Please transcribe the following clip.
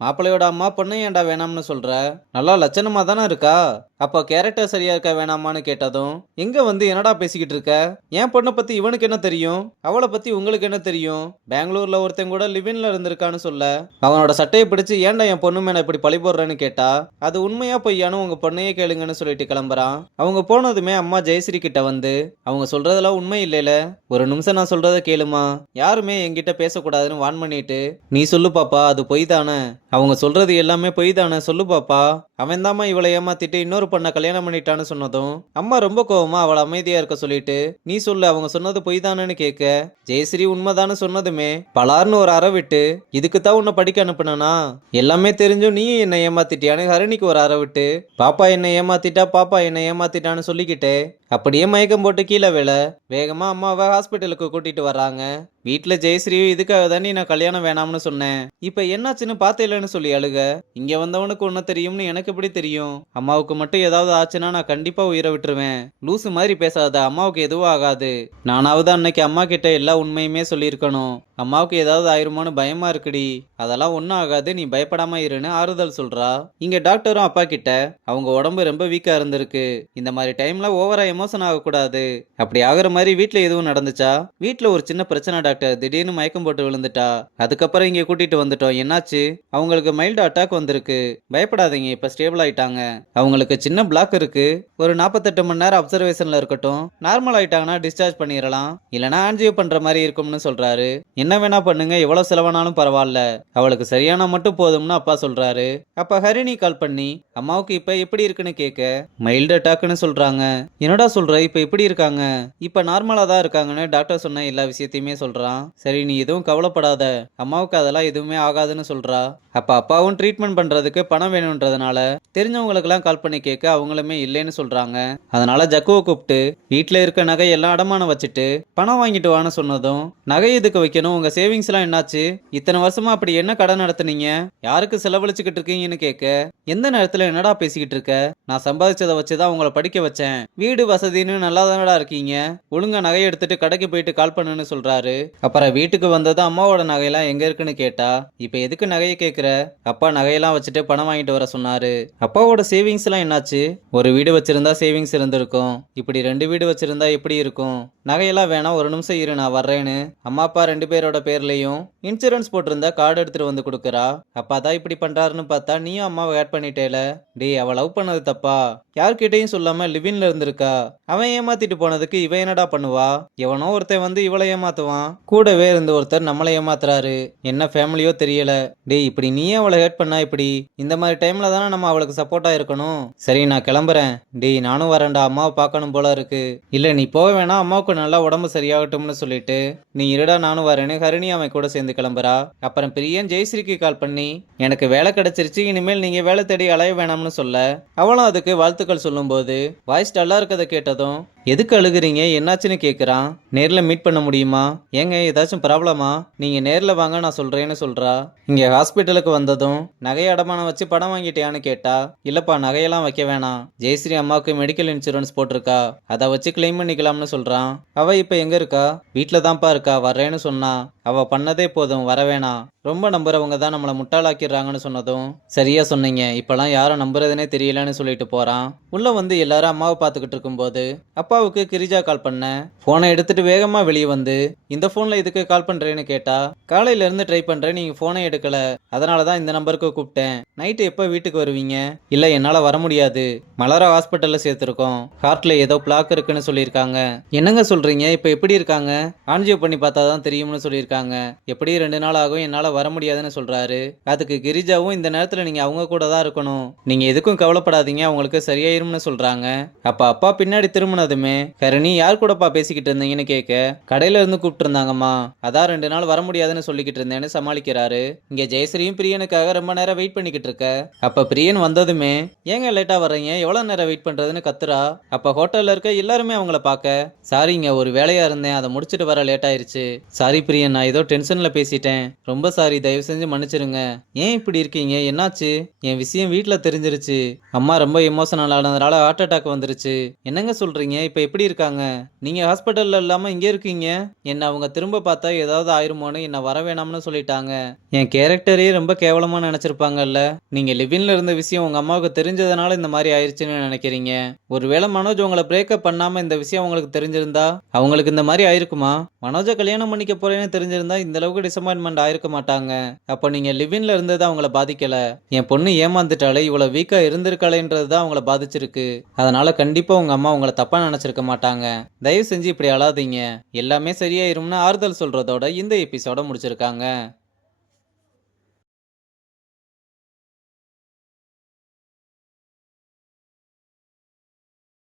மாப்பிள்ளையோட அம்மா பொண்ணு ஏன்டா வேணாம்னு சொல்ற? நல்லா லட்சணமா தானே இருக்கா? அப்போ கேரக்டர் சரியா இருக்கா வேணாமான்னு கேட்டதும், எங்க வந்து என்னடா பேசிக்கிட்டு இருக்க? என் பொண்ணை பத்தி இவனுக்கு என்ன தெரியும்? அவளை பத்தி உங்களுக்கு என்ன தெரியும்? பெங்களூர்ல ஒருத்தன் கூட லிவின்ல இருந்திருக்கான்னு சொல்ல, அவனோட சட்டையை பிடிச்சு ஏன்டா என் பொண்ணு மேல இப்படி பழி போடுறேன்னு கேட்டா, அது உண்மையா பொய்யான்னு உங்க பொண்ணையே கேளுங்கன்னு சொல்லிட்டு கிளம்புறான். அவங்க போனதுமே அம்மா ஜெயஸ்ரீ கிட்ட வந்து, அவங்க சொல்றதெல்லாம் உண்மை இல்லைல, ஒரு நிமிஷம் நான் சொல்றத கேளுமா, யாருமே என்கிட்ட பேசக்கூடாதுன்னு வான் பண்ணிட்டு, நீ சொல்லு பாப்பா அது பொய் தானே, அவங்க சொல்றது எல்லாமே பொய் தானே, சொல்லு பாப்பா, அவன் தாமா இவளை ஏமாத்திட்டு இன்னொரு பொண்ணை கல்யாணம் பண்ணிட்டான்னு சொன்னதும் அம்மா ரொம்ப கோவமா அவளை அமைதியா இருக்க சொல்லிட்டு, நீ சொல்லு அவங்க சொன்னது பொய் தானேன்னு கேட்க, ஜெயஸ்ரீ உண்மைதானு சொன்னதுமே பலார்னு ஒரு அறை விட்டு, இதுக்கு தான் உன்னை படிக்க அனுப்புனா, எல்லாமே தெரிஞ்சும் நீயும் என்னை ஏமாத்திட்டியான்னு ஹரிணிக்கு ஒரு அறை விட்டு, பாப்பா என்னை ஏமாத்திட்டா பாப்பா என்னை ஏமாத்திட்டான்னு சொல்லிக்கிட்டு அப்படியே மயக்கம் போட்டு கீழே விழ, வேகமா அம்மாவை ஹாஸ்பிட்டலுக்கு கூட்டிட்டு வர்றாங்க. வீட்டுல ஜெயஸ்ரீயும் இதுக்காக தானே நான் கல்யாணம் வேணாம்னு சொன்னேன், இப்ப என்னாச்சுன்னு பார்த்தேலன்னு சொல்லி அழுக, இங்க வந்தவனுக்கு ஒண்ணு தெரியும்னு எனக்கு எப்படி தெரியும்? அம்மாவுக்கு மட்டும் ஏதாவது ஆச்சுன்னா நான் கண்டிப்பா உயிரை விட்டுருவேன். லூசு மாதிரி பேசாத, அம்மாவுக்கு எதுவும் ஆகாது. நானாவது அன்னைக்கு அம்மா கிட்ட எல்லா உண்மையுமே சொல்லியிருக்கணும். அம்மாவுக்கு ஏதாவது ஆயிருமோன்னு பயமா இருக்குடி, அதெல்லாம் ஒன்றும் ஆகாது, நீ பயப்படாம இருன்னு ஆறுதல் சொல்றா. இங்க டாக்டரும் அப்பா கிட்ட, அவங்க உடம்பு ரொம்ப வீக்கா இருந்திருக்கு, இந்த மாதிரி டைம்ல ஓவரா எமோஷன் ஆகக்கூடாது, அப்படி ஆகுற மாதிரி வீட்டுல எதுவும் நடந்துச்சா? வீட்டுல ஒரு சின்ன பிரச்சனை டாக்டர், திடீர்னு மயக்கம் போட்டு விழுந்துட்டா, அதுக்கப்புறம் இங்க கூட்டிட்டு வந்துட்டோம், என்னாச்சு? அவங்களுக்கு மைல்டு அட்டாக் வந்திருக்கு, பயப்படாதீங்க, இப்ப ஸ்டேபிள் ஆயிட்டாங்க, அவங்களுக்கு சின்ன பிளாக் இருக்கு, ஒரு 48 மணி நேரம் அப்சர்வேஷன்ல இருக்கட்டும், நார்மல் ஆயிட்டாங்கன்னா டிஸ்சார்ஜ் பண்ணிடலாம், இல்லனா ஆன்ஜியோ பண்ற மாதிரி இருக்கும்னு சொல்றாரு. என்ன வேணா பண்ணுங்க, எவ்வளவு செலவானாலும் பரவாயில்ல, அவளுக்கு சரியான மட்டும் போதும்னு அப்பா சொல்றாரு. அப்ப ஹரிணி கால் பண்ணி அம்மாவுக்கு இப்ப எப்படி இருக்குன்னு கேட்க, மைல்டு அட்டாக்னு சொல்றாங்க. என்னடா சொல்ற, இப்ப எப்படி இருக்காங்க? இப்ப நார்மலா தான் இருக்காங்கன்னு டாக்டர் சொன்ன எல்லா விஷயத்தையுமே சொல்றான். சரி நீ எதுவும் கவலைப்படாத, அம்மாவுக்கு அதெல்லாம் எதுவுமே ஆகாதுன்னு சொல்றா. அப்ப அப்பாவும் ட்ரீட்மெண்ட் பண்றதுக்கு பணம் வேணும்ன்றதுனால தெரிஞ்சவங்களுக்கு எல்லாம் கால் பண்ணி கேட்க அவங்களுமே இல்லைன்னு சொல்றாங்க. அதனால ஜக்குவை கூப்பிட்டு வீட்டுல இருக்க நகை எல்லாம் அடமானம் வச்சுட்டு பணம் வாங்கிட்டு வான்னு சொன்னதும், நகை எதுக்கு வைக்கணும், உங்க சேவிங்ஸ் எல்லாம் என்னாச்சு, இத்தனை வருஷமா அப்படி என்ன கடன் நடத்துனீங்க, யாருக்கு செலவழிச்சுக்கிட்டு இருக்கீங்கன்னு கேட்க, எந்த நேரத்துல என்னடா பேசிக்கிட்டு இருக்க, நான் சம்பாதிச்சதை வச்சுதான் உங்களை படிக்க வச்சேன், வீடு வசதின்னு நல்லா தானடா இருக்கீங்க, ஒழுங்கா நகை எடுத்துட்டு கடைக்கு போயிட்டு கால் பண்ணுன்னு சொல்றாரு. அப்புறம் வீட்டுக்கு வந்தது அம்மாவோட நகையெல்லாம் எங்க இருக்குன்னு கேட்டா, இப்ப எதுக்கு நகையை கேட்கிற, அப்பா நகையெல்லாம் வச்சுட்டு பணம் வாங்கிட்டு வர சொன்னாரு. அப்பாவோட சேவிங்ஸ் எல்லாம் என்னாச்சு? ஒரு வீடு வச்சிருந்தா சேவிங்ஸ் இருந்திருக்கும், இப்படி 2 வீடு வச்சிருந்தா எப்படி இருக்கும்? நகையெல்லாம் வேணாம், ஒரு நிமிஷம் இரு நான் வர்றேன்னு அம்மா அப்பா 2 பேரோட பேர்லயும் இன்சூரன்ஸ் போட்டிருந்தா கார்டு எடுத்துட்டு வந்து கொடுக்கறா. அப்பா தான் இப்படி பண்றாருன்னு பார்த்தா நீயும் அம்மாவை ஆட் பண்ணிட்டேல, டேய் அவ லவ் பண்ணது தப்பா, யார்கிட்டையும் சொல்லாம லிவின்ல இருந்திருக்கா, அவன் ஏமாத்திட்டு போனதுக்கு இவன் என்னடா பண்ணுவா, எவனோ ஒருத்தன் வந்து இவளை ஏமாத்துவான், கூடவே இருந்த ஒருத்தர் நம்மளை ஏமாத்துறாரு, என்ன ஃபேமிலியோ தெரியல, டேய் இப்படி நீயே அவளை ஹேட் பண்ணா இப்படி, இந்த மாதிரி டைம்ல தானே நம்ம அவளுக்கு சப்போர்ட்டா இருக்கணும். சரி நான் கிளம்புறேன், டேய் நானும் வரேன்டா, அம்மாவை பார்க்கணும் போல இருக்கு. இல்ல நீ போக வேணாம், அம்மாவுக்கு நல்லா உடம்பு சரியாகட்டும்னு சொல்லிட்டு நீ இருடா நானும் வரேன்னு ஹரிணி அவன் கூட சேர்ந்து கிளம்புறா. அப்புறம் பிரியன் ஜெயஸ்ரீக்கு கால் பண்ணி, எனக்கு வேலை கிடைச்சிருச்சு, இனிமேல் நீங்க வேலை தேடி அலைய வேணாம்னு சொல்ல, அவளும் அதுக்கு வாழ்த்துக்கள் சொல்லும் போது வாய்ஸ் டல்லா இருக்கதை கேட்டதும், எதுக்கு அழுகுறீங்க, என்னாச்சுன்னு கேட்குறான். நேரில் மீட் பண்ண முடியுமா, ஏங்க ஏதாச்சும் ப்ராப்ளமா, நீங்கள் நேரில் வாங்க நான் சொல்கிறேன்னு சொல்கிறா. இங்கே ஹாஸ்பிட்டலுக்கு வந்ததும் நகையை அடமானம் வச்சு பணம் வாங்கிட்டியான்னு கேட்டா, இல்லைப்பா நகையெல்லாம் வைக்க வேணாம், ஜெயஸ்ரீ அம்மாவுக்கு மெடிக்கல் இன்சூரன்ஸ் போட்டிருக்கா, அதை வச்சு கிளைம் பண்ணிக்கலாம்னு சொல்கிறான். அவள் இப்போ எங்கே இருக்கா? வீட்டில் தான்ப்பா இருக்கா, வர்றேன்னு சொன்னா. அவள் பண்ணதே போதும், வர வேணாம், ரொம்ப நம்புறவங்க தான் நம்மளை முட்டாளாக்கிடுறாங்கன்னு சொன்னதும், சரியா சொன்னீங்க, இப்பெல்லாம் யாரும் நம்புறதுனே தெரியலன்னு சொல்லிட்டு போறான். உள்ள வந்து எல்லாரும் அம்மாவை பார்த்துக்கிட்டு இருக்கும்போது அப்பாவுக்கு கிரிஜா கால் பண்ண, போனை எடுத்துட்டு வேகமா வெளியே வந்து, இந்த போன்ல இதுக்கு கால் பண்றேன்னு கேட்டா, காலையில இருந்து ட்ரை பண்றேன், நீங்க போனை எடுக்கல, அதனாலதான் இந்த நம்பருக்கு கூப்பிட்டேன், நைட்டு எப்ப வீட்டுக்கு வருவீங்க? இல்ல என்னால வர முடியாது, மலரா ஹாஸ்பிட்டல்ல சேர்த்திருக்கோம், ஹார்ட்ல ஏதோ பிளாக் இருக்குன்னு சொல்லியிருக்காங்க. என்னங்க சொல்றீங்க, இப்ப எப்படி இருக்காங்க? ஆன்ஜியோ பண்ணி பார்த்தாதான் தெரியும்னு சொல்லியிருக்காங்க. எப்படி 2 நாள் ஆகும், என்னால வர முடியாதுன்னு சொல்றாரு. அதுக்கு கிரிஜாவும், இந்த நேரத்துல நீங்க அவங்க கூட தான் இருக்கணும், நீங்க எதுக்கும் கவலைப்படாதீங்க, அவங்களுக்கு சரியாயிரும்னு சொல்றாங்க. அப்ப அப்பா பின்னாடி திரும்பினதுமே, ஹரிணி யார் கூடப்பா பேசிக்கிட்டு இருந்தீங்கன்னு கேட்க, கடையில இருந்து கூப்பிட்டு இருந்தாங்கம்மா, அதான் 2 நாள் வர முடியாதுன்னு சொல்லிக்கிட்டு இருந்தேன்னு சமாளிக்கிறாரு. இங்க ஜெயஸ்ரீயும் பிரியனுக்காக ரொம்ப நேரம் வெயிட் பண்ணிக்கிட்டு இருக்க. அப்ப பிரியன் வந்ததுமே, ஏங்க லேட்டா வர்றீங்க, எவ்வளவு நேரம் வெயிட் பண்றதுன்னு கத்துறா. அப்ப ஹோட்டல்ல இருக்க எல்லாருமே அவங்கள பார்க்க, சாரிங்க ஒரு வேலையா இருந்தேன், அதை முடிச்சுட்டு வர லேட் ஆயிருச்சு, சாரி பிரியன் நான் ஏதோ டென்ஷன்ல பேசிட்டேன், ரொம்ப சாரி சாரி, தயவு செஞ்சு மன்னிச்சிருங்க. ஏன் இப்படி இருக்கீங்க? என்னாச்சு? என் விஷயம் வீட்ல தெரிஞ்சிருச்சு. அம்மா ரொம்ப எமோஷனல் ஆனதுனால ஹார்ட் அட்டாக் வந்துருச்சு. என்னங்க சொல்றீங்க? இப்ப எப்படி இருக்காங்க? நீங்க ஹாஸ்பிட்டல்ல இல்லாம இங்கே இருக்கீங்க. என்ன அவங்க திரும்ப பார்த்தா ஏதாவது ஆயிருமோன்னு என்ன வர வேணாம்னு சொல்லிட்டாங்க. என் கேரக்டரே ரொம்ப கேவலமா நினைச்சிருப்பாங்கல்ல. நீங்க லிவின்ல இருந்த விஷயம் உங்க அம்மாவுக்கு தெரிஞ்சதுனால இந்த மாதிரி ஆயிருச்சுன்னு நினைக்கிறீங்க. ஒருவேளை மனோஜ் உங்களை பிரேக்கப் பண்ணாம இந்த விஷயம் உங்களுக்கு தெரிஞ்சிருந்தா அவங்களுக்கு இந்த மாதிரி ஆயிருக்குமா? மனோஜை கல்யாணம் பண்ணிக்க போறேன்னு தெரிஞ்சிருந்தா இந்த அளவுக்கு டிசப்பாயின்மெண்ட் ஆயிருக்க மாட்டாங்க. அப்போ நீங்க லிவின்ல இருந்தது அவங்கள பாதிக்கல. என் பொண்ணு ஏமாந்துட்டாலே, இவ்வளவு வீக்கா இருந்திருக்காளேன்றது தான் அவங்கள பாதிச்சிருக்கு. அதனால கண்டிப்பா உங்க அம்மா உங்களை தப்பா நினைச்சிருக்க மாட்டாங்க. தயவு செஞ்சு இப்படி அழாதீங்க. எல்லாமே சரியாயிரும்னு ஆறுதல் சொல்றதோட இந்த எபிசோட முடிச்சிருக்காங்க.